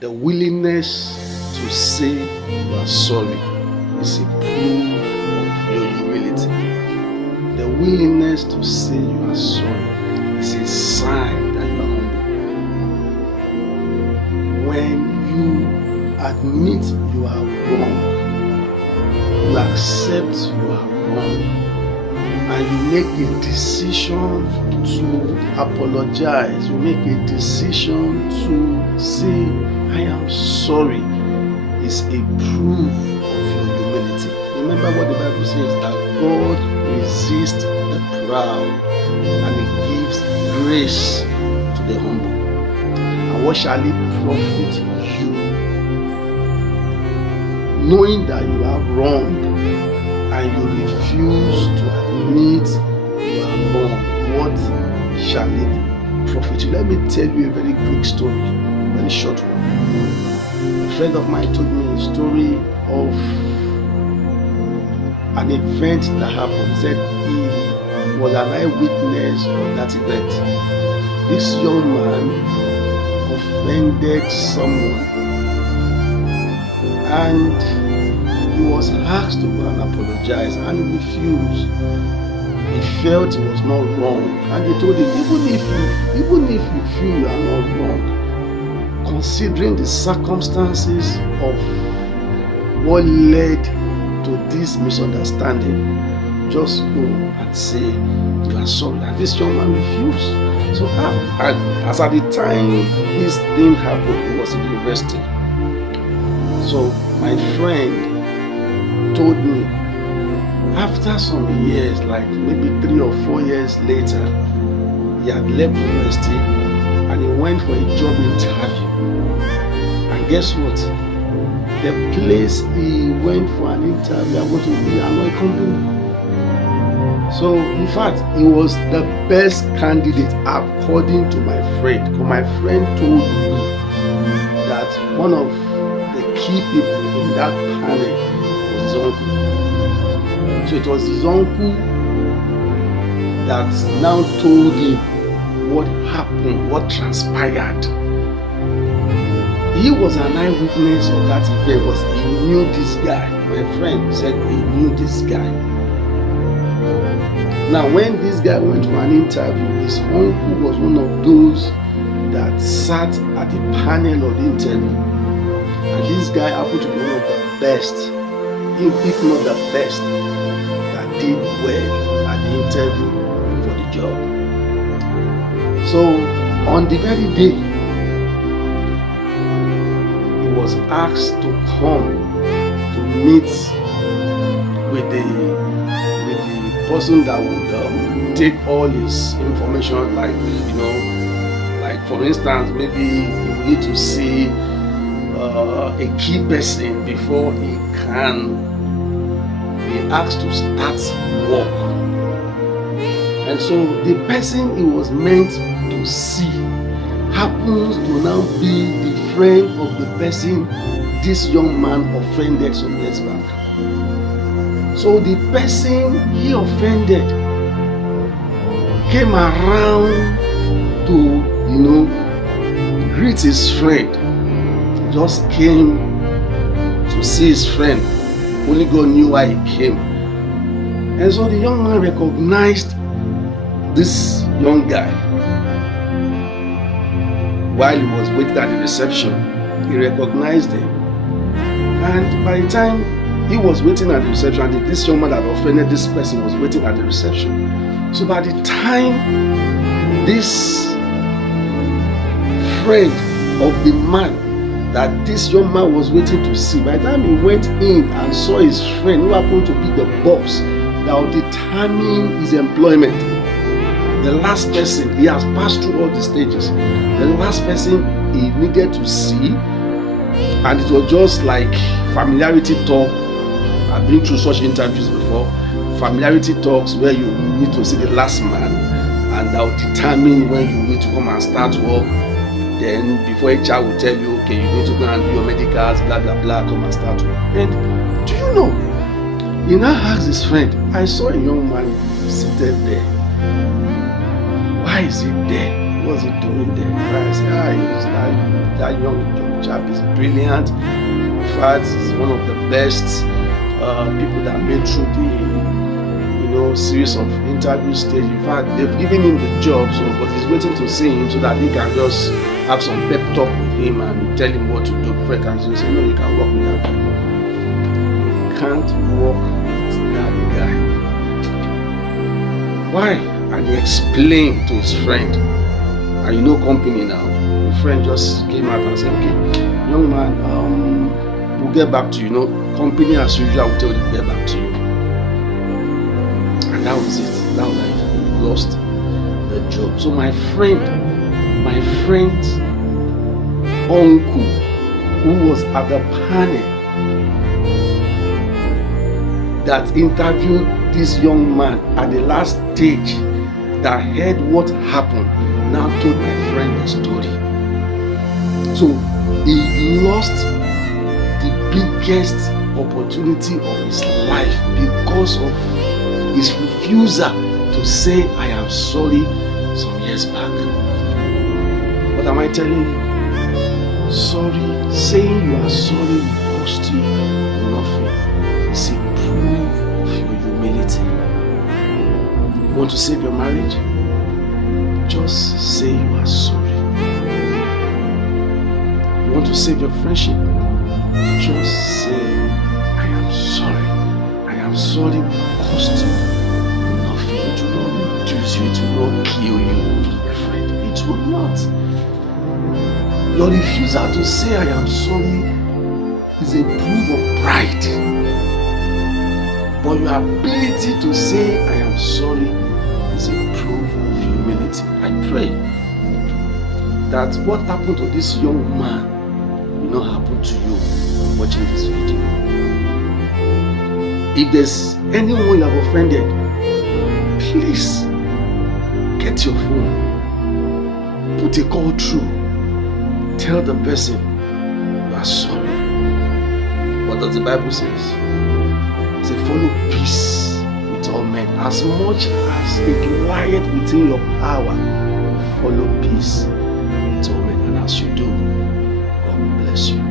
The willingness to say you are sorry is a proof of your humility. The willingness to say you are sorry is a sign that you are humble. When you admit you are wrong, you accept you are wrong, and you make a decision to apologize, you make a decision to say, I am sorry, is a proof of your humility. Remember what the Bible says, that God resists the proud and He gives grace to the humble. And what shall it profit you, knowing that you are wrong and you refuse to admit you are wrong? What shall it profit you? Let me tell you a very quick story, very short one. A friend of mine told me a story of an event that happened. He said he was an eyewitness of that event. This young man offended someone, and he was asked to go and apologize, and he refused. He felt he was not wrong, and they told him, even if you feel you are not wrong, considering the circumstances of what led to this misunderstanding, just go and say you are sorry. And this young man refused. So as at the time this thing happened, he was in university. So my friend told me, after some years, like maybe 3 or 4 years later, he had left university and he went for a job interview. And guess what? The place he went for an interview was to be another company. So in fact, he was the best candidate according to my friend. Because my friend told me that one of the key people in that panel was his uncle. So it was his uncle that now told him what happened, what transpired. He was an eyewitness of that event because he knew this guy. My friend said he knew this guy. Now, when this guy went for an interview, his uncle was one of those that sat at the panel of the interview. And this guy happened to be one of the best, if not the best, that did well at the interview for the job. So, on the very day, he was asked to come to meet with the person that would take all his information, like for instance, maybe you need to see a key person before he can be asked to start work. And so the person he was meant to see happens to now be the friend of the person this young man offended some years back. So the person he offended came around to, greet his friend. Just came to see his friend. Only God knew why he came. And so the young man recognized this young guy. While he was waiting at the reception, he recognized him. And by the time he was waiting at the reception, this young man that offended this person was waiting at the reception. So by the time this friend of the man that this young man was waiting to see, by the time he went in and saw his friend who happened to be the boss that would determine his employment, the last person, he has passed through all the stages, the last person he needed to see, and it was just like familiarity talk. I've been through such interviews before. Familiarity talks where you need to see the last man, and that will determine when you need to come and start work. Then before HR will tell you, okay, you need to go and do your medicals, blah blah blah, come and start work. And do you know, he now asked his friend, I saw a young man seated there. Why is he there? What's he doing there? I said, that young chap is brilliant. In fact, he's one of the best people that made through the series of interview stage. In fact, they've given him the job, but he's waiting to see him so that he can just have some pep talk with him and tell him what to do before he can say, no, you can work with that guy. You can't work with that guy. Why? And he explained to his friend, and company now. The friend just came out and said, okay, young man, we'll get back to you. Company as usual will tell you to get back to you. And that was it. That was like he lost the job. So my friend's uncle, who was at the panel that interviewed this young man at the last stage, that heard what happened, now told my friend the story. So he lost the biggest opportunity of his life because of his refusal to say I am sorry some years back. What am I telling you? Saying you are sorry will cost you nothing. It's a proof of your humility. You want to save your marriage? Just say you are sorry. You want to save your friendship? Just say, I am sorry. I am sorry will cost you nothing. It will not reduce you. It will not kill you, my friend. It will not. Your refusal to say I am sorry is a proof of pride. But your ability to say I am sorry is a proof of humility. I pray that what happened to this young man will not happen to you watching this video. If there's anyone you have offended, please get your phone, put a call through, tell the person you are sorry. What does the Bible say? It says, follow peace with all men. As much as it lieth within your power, follow peace with all men. And as you do, God will bless you.